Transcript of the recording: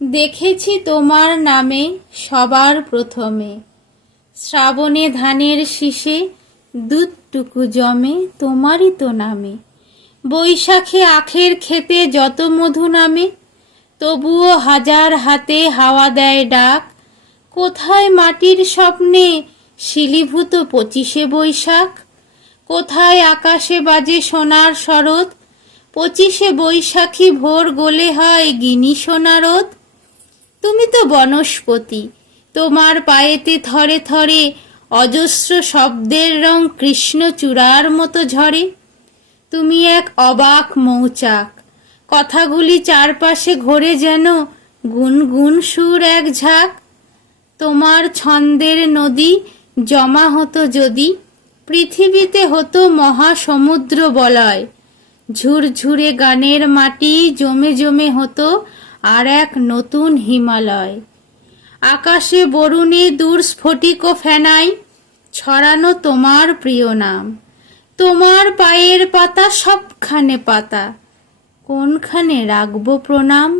দেখেছি তোমার নামে সবার প্রথমে, শ্রাবণে ধানের শীষে দুধটুকু জমে তোমারই তো নামে। বৈশাখে আখের ক্ষেতে যত মধু নামে, তবুও হাজার হাতে হাওয়া দেয় ডাক। কোথায় মাটির স্বপ্নে শিলীভূত 25শে বৈশাখ, কোথায় আকাশে বাজে সোনার শরৎ, 25শে বৈশাখী ভোর গোলে হয় গিনি সোনারত। তুমি তো বনস্পতি, তোমার পায়েতে থরে থরে অজস্র শব্দের রং কৃষ্ণচূড়ার মতো ঝরে। তুমি এক অবাক মৌচাক, কথাগুলি চারপাশে ঘোরে যেন গুনগুন সুর এক ঝাঁক। তোমার ছন্দের নদী জমা হতো যদি, পৃথিবীতে হতো মহাসমুদ্র বলয়। ঝুরঝুরে গানের মাটি জমে জমে হতো আর এক নতুন হিমালয়। আকাশে বরুণে দূর স্ফটিক ফেনাই, ছড়ানো তোমার প্রিয় নাম। তোমার পায়ের পাতা সবখানে পাতা, কোনখানে রাখবো প্রণাম।